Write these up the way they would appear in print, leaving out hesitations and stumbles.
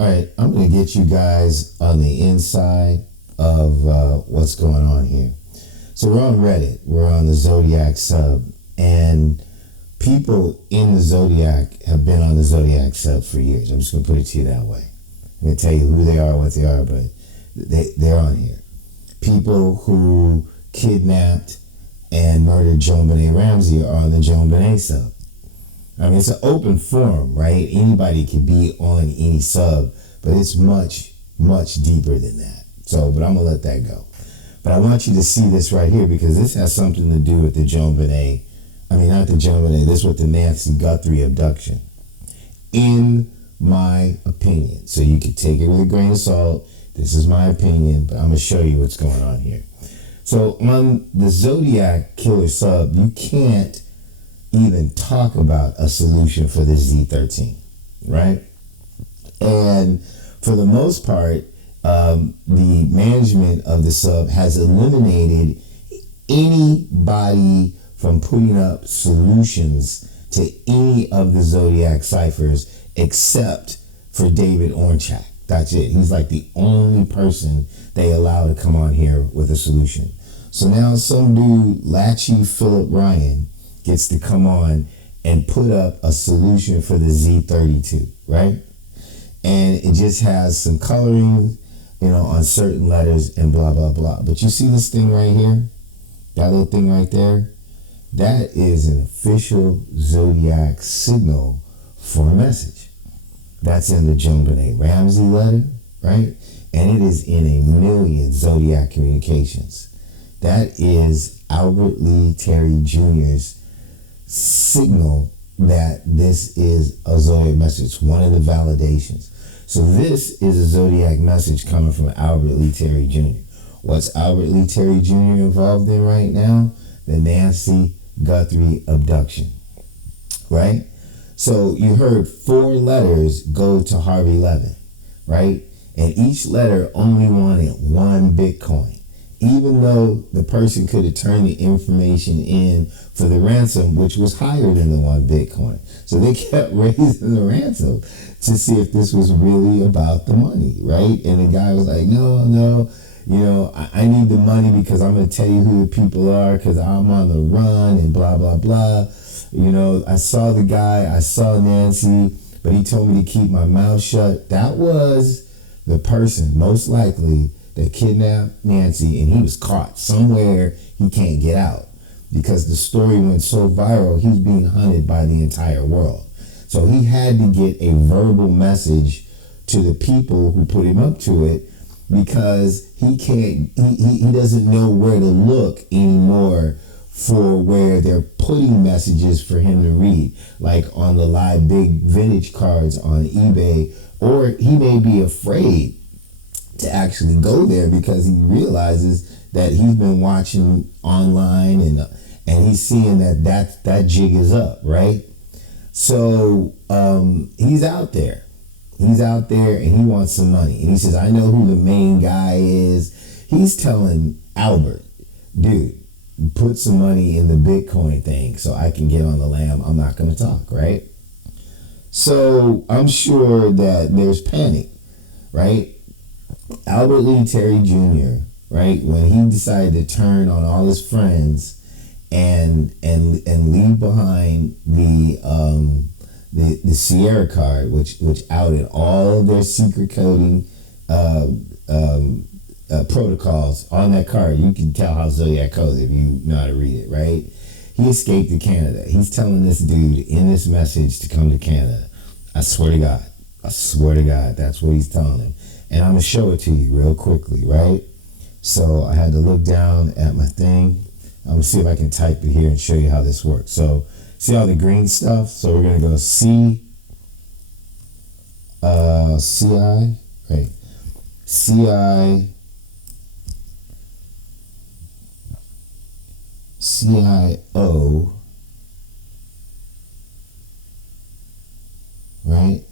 All right, I'm going to get you guys on the inside of what's going on here. So we're on Reddit. We're on the Zodiac sub. And people in the Zodiac have been on the Zodiac sub for years. I'm just going to put it to you that way. I'm going to tell you who they are, what they are, but they're on here. People who kidnapped and murdered JonBenet Ramsey are on the JonBenet sub. I mean, it's an open forum, right? Anybody can be on any sub, but it's much, much deeper than that. So, but I'm going to let that go. But I want you to see this right here because this has something to do with the JonBenet. I mean, not the JonBenet. This with the Nancy Guthrie abduction. In my opinion. So you can take it with a grain of salt. This is my opinion, but I'm going to show you what's going on here. So on the Zodiac Killer sub, you can't even talk about a solution for this Z13, right? And for the most part, the management of the sub has eliminated anybody from putting up solutions to any of the Zodiac ciphers except for David Ornchak. That's it. He's like the only person they allow to come on here with a solution. So now some dude, Latchy Philip Ryan, gets to come on and put up a solution for the Z32, right? And it just has some coloring, on certain letters and blah, blah, blah. But you see this thing right here? That little thing right there? That is an official Zodiac signal for a message. That's in the JonBenet Ramsey letter, right? And it is in 1 million Zodiac communications. That is Albert Lee Terry Jr.'s signal that this is a Zodiac message, one of the validations. So this is a Zodiac message coming from Albert Lee Terry Jr. What's Albert Lee Terry Jr. involved in right now? The Nancy Guthrie abduction, right? So you heard 4 letters go to Harvey Levin, right? And each letter only wanted 1 Bitcoin. Even though the person could have turned the information in for the ransom, which was higher than the 1 Bitcoin. So they kept raising the ransom to see if this was really about the money, right? And the guy was like, no, I need the money because I'm going to tell you who the people are because I'm on the run and blah, blah, blah. I saw the guy, I saw Nancy, but he told me to keep my mouth shut. That was the person, most likely, that kidnapped Nancy, and he was caught somewhere he can't get out because the story went so viral, he's being hunted by the entire world. So he had to get a verbal message to the people who put him up to it because he doesn't know where to look anymore for where they're putting messages for him to read, like on the live big vintage cards on eBay, or he may be afraid to actually go there because he realizes that he's been watching online and he's seeing that jig is up, right? So he's out there. He's out there and he wants some money. And he says, I know who the main guy is. He's telling Albert, dude, put some money in the Bitcoin thing so I can get on the lam. I'm not going to talk, right? So I'm sure that there's panic, right? Albert Lee Terry Jr., right, when he decided to turn on all his friends and leave behind the Sierra card, which outed all of their secret coding protocols on that card. You can tell how Zodiac codes if you know how to read it, right? He escaped to Canada. He's telling this dude in this message to come to Canada. I swear to God, that's what he's telling him. And I'm going to show it to you real quickly, right? So I had to look down at my thing. I'm going to see if I can type it here and show you how this works. So see all the green stuff? So we're going to go CI, right? CIO, right?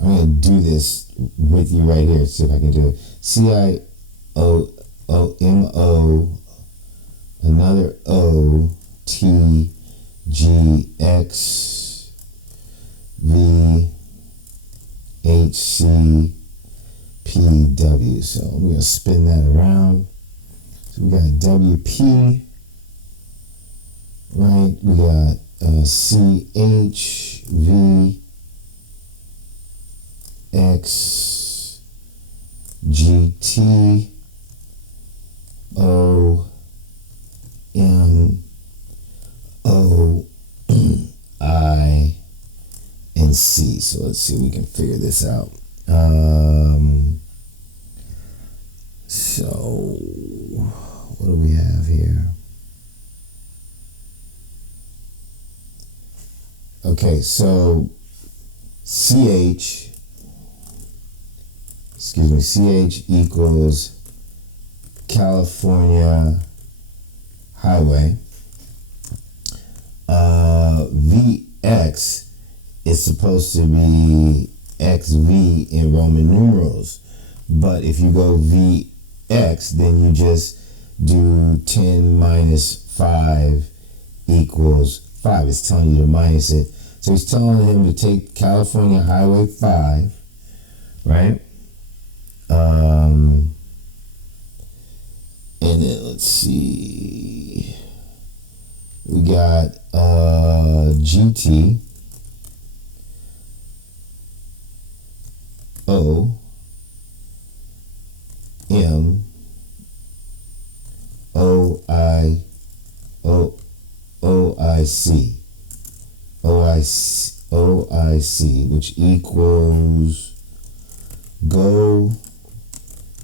I'm going to do this with you right here. See if I can do it. CIOMO, another O, T, G, X, V, A, HCPW. So we're going to spin that around. So we got WP, right? We got CHVXGT OMO I and C. So let's see if we can figure this out. So what do we have here? Okay, so CH equals California Highway. VX is supposed to be XV in Roman numerals, but if you go VX, then you just do 10 minus 5 equals 5. It's telling you to minus it. So he's telling him to take California Highway 5, right? And then let's see. We got GT O M O I C, which equals go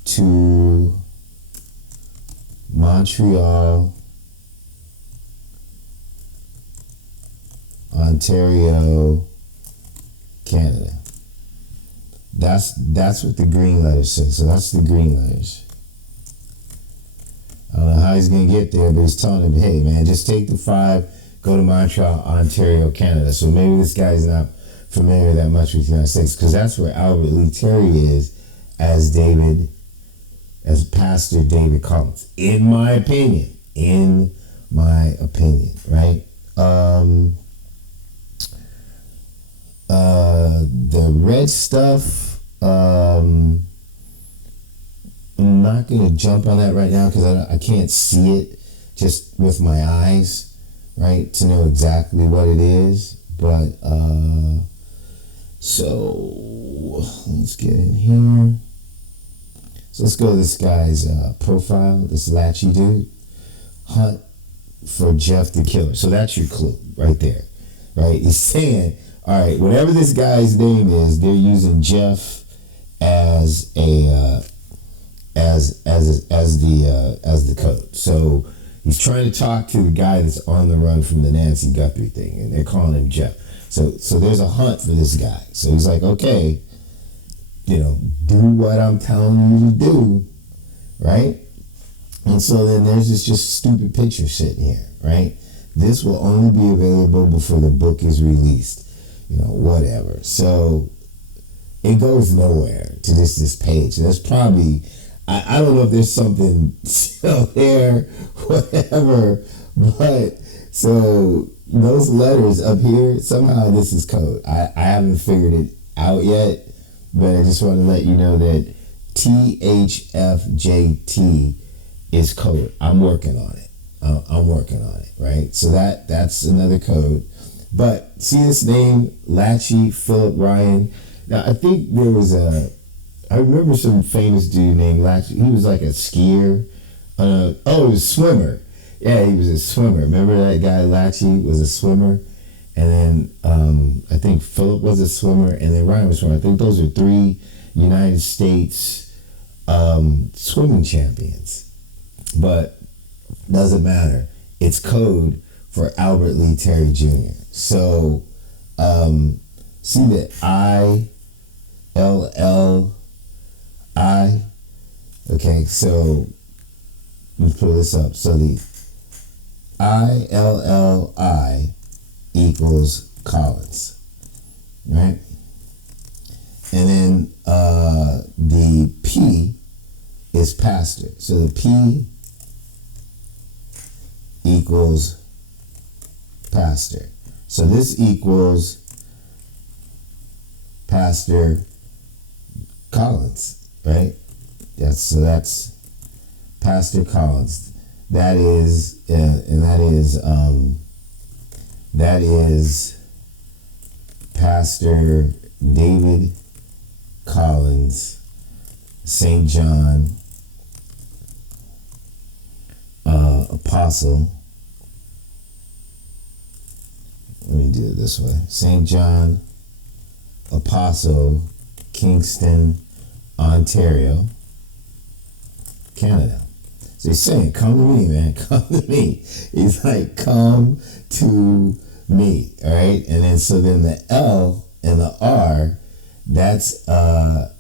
to Montreal, Ontario, Canada. That's what the green letters says. So that's the green letters. I don't know how he's gonna get there, but he's telling him, hey man, just take the 5, go to Montreal, Ontario, Canada. So maybe this guy's not familiar that much with the United States, because that's where Albert Lee Terry is as Pastor David Collins, in my opinion, right? The red stuff, I'm not going to jump on that right now because I can't see it just with my eyes, right, to know exactly what it is. But, so let's get in here. So let's go to this guy's profile, this Latchy dude. Hunt for Jeff the Killer. So that's your clue right there, right? He's saying, all right, whatever this guy's name is, they're using Jeff as the code. So he's trying to talk to the guy that's on the run from the Nancy Guthrie thing, and they're calling him Jeff. So there's a hunt for this guy. So he's like, okay, do what I'm telling you to do, right? And so then there's this just stupid picture sitting here, right? This will only be available before the book is released, whatever. So it goes nowhere to this page. And there's probably, I don't know if there's something still there, whatever, but so those letters up here, somehow this is code. I haven't figured it out yet, but I just want to let you know that THFJT is code. I'm working on it. Right? So that's another code. But see this name, Latchy Philip Ryan. Now I think there was I remember some famous dude named Latchy. He was like a skier. He was a swimmer. Yeah, he was a swimmer. Remember that guy Latchy was a swimmer? And then I think Philip was a swimmer, and then Ryan was a swimmer. I think those are 3 United States swimming champions. But doesn't matter. It's code for Albert Lee Terry Jr. So see the ILLI. Okay, so let's pull this up. So the ILLI equals Collins, right? And then the P is pastor. So the P equals pastor. So this equals Pastor Collins, right? That's Pastor Collins. That is Pastor David Collins, St. John Apostle. Let me do it this way. St. John Apostle, Kingston, Ontario, Canada. So he's saying, come to me, man, come to me. He's like, come to me, all right? And then, so then the L and the R, that's Al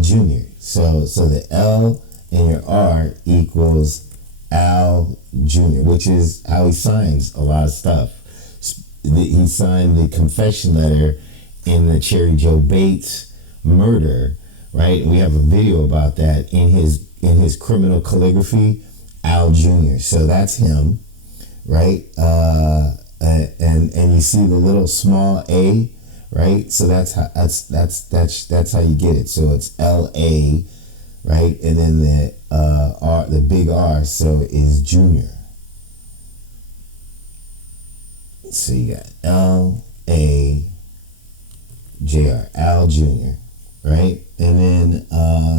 Jr. So the L and your R equals Al Jr., which is how he signs a lot of stuff. He signed the confession letter in the Cherry Joe Bates murder, right? And we have a video about that in his criminal calligraphy, Al Jr. So that's him, right? And you see the little small A, right? So that's how you get it. So it's L-A, right? And then the R, the big R, so is Junior. So you got L-A-J-R, Al Jr., right? And then,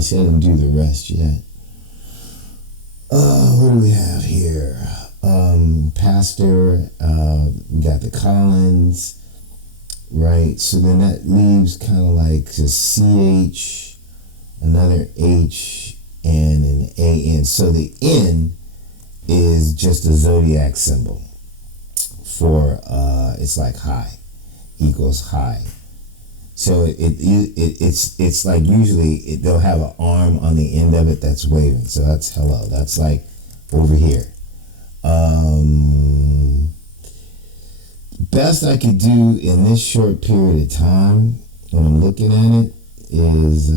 see, I didn't do the rest yet. What do we have here? Pastor, we got the Collins, right? So then that leaves kind of like just CH, another H, and an AN. So the N is just a zodiac symbol for, it's like high, equals high. So it's like usually they'll have an arm on the end of it that's waving. So that's hello. That's like over here. Best I could do in this short period of time when I'm looking at it is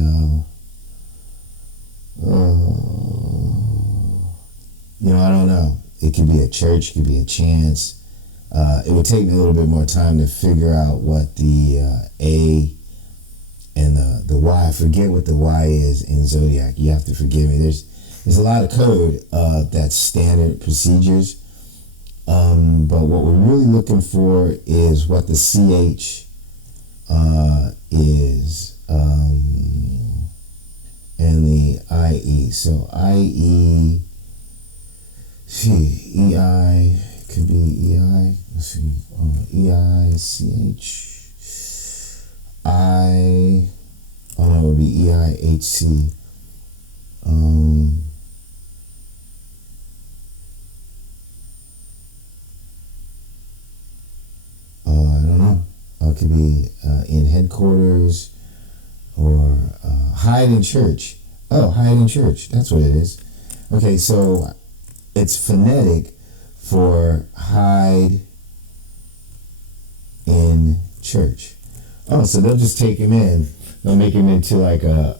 I don't know. It could be a church, it could be a chance. It would take me a little bit more time to figure out what the A and the Y. I forget what the Y is in Zodiac. You have to forgive me. There's a lot of code that's standard procedures. But what we're really looking for is what the CH is and the IE. So IE, EI. Could be EI. Let's see. EI, CH, I. Oh no, it would be EIHC. I don't know. It could be in headquarters or hide in church. Oh, hide in church. That's what it is. Okay, so it's phonetic for hide in church. Oh, so they'll just take him in. They'll make him into like the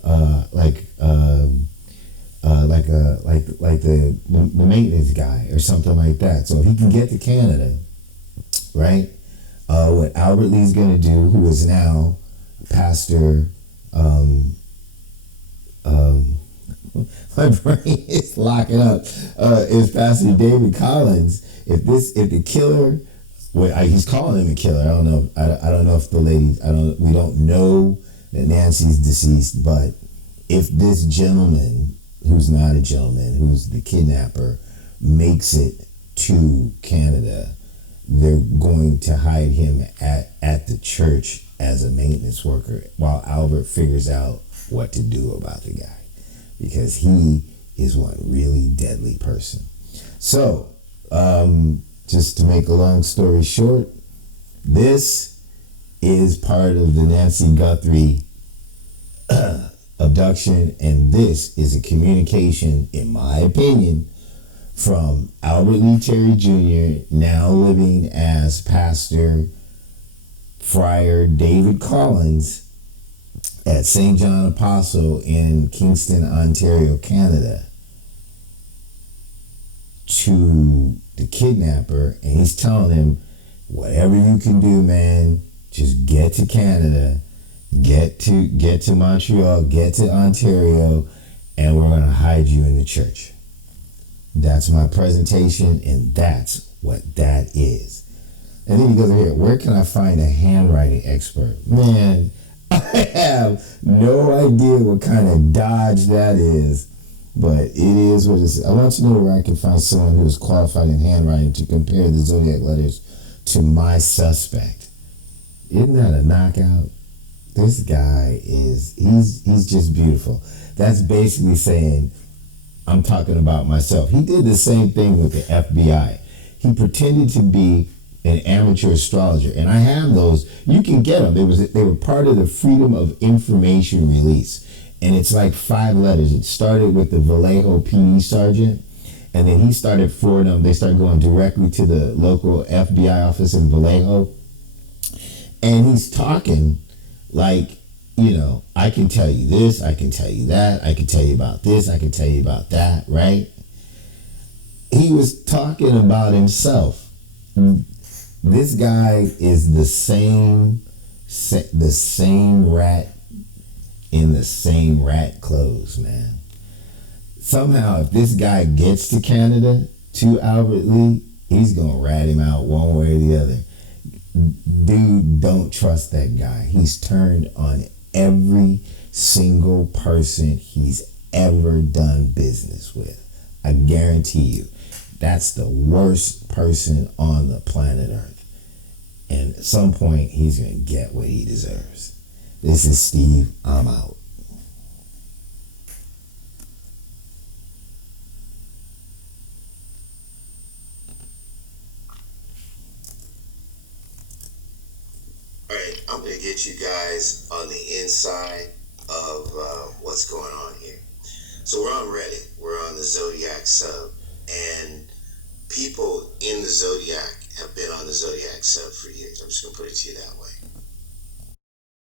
maintenance guy or something like that. So if he can get to Canada, right? What Albert Lee's gonna do, who is now Pastor, my brain is locking up. Is Pastor David Collins? If the killer, he's calling him a killer. I don't know. I don't know if the lady. We don't know that Nancy's deceased. But if this gentleman, who's not a gentleman, who's the kidnapper, makes it to Canada, they're going to hide him at the church as a maintenance worker while Albert figures out what to do about the guy, because he is one really deadly person. So, just to make a long story short, this is part of the Nancy Guthrie abduction, and this is a communication, in my opinion, from Albert Lee Terry Jr., now living as Pastor Friar David Collins at St. John Apostle in Kingston, Ontario, Canada, to the kidnapper, and he's telling him, whatever you can do, man, just get to Canada Get to Montreal, get to Ontario, and we're gonna hide you in the church. That's my presentation, and that's what that is. And then he goes here, where can I find a handwriting expert? Man, I have no idea what kind of dodge that is, but it is what it is. I want to know where I can find someone who is qualified in handwriting to compare the zodiac letters to my suspect. Isn't that a knockout? This guy he's just beautiful. That's basically saying, I'm talking about myself. He did the same thing with the FBI. He pretended to be an amateur astrologer, and I have those. You can get them. They were part of the Freedom of Information release, and it's like 5 letters. It started with the Vallejo PD sergeant, and then he started forwarding them. They started going directly to the local FBI office in Vallejo, and he's talking like, I can tell you this, I can tell you that, I can tell you about this, I can tell you about that, right? He was talking about himself. This guy is the same rat in the same rat clothes, man. Somehow, if this guy gets to Canada, to Albert Lee, he's going to rat him out one way or the other. Dude, don't trust that guy. He's turned on every single person he's ever done business with. I guarantee you, that's the worst person on the planet Earth. And at some point, he's going to get what he deserves. This is Steve. I'm out. Alright, I'm going to get you guys on the inside of what's going on here. So we're on Reddit. We're on the Zodiac sub. And people in the Zodiac have been on the Zodiac sub for years. I'm just going to put it to you that way.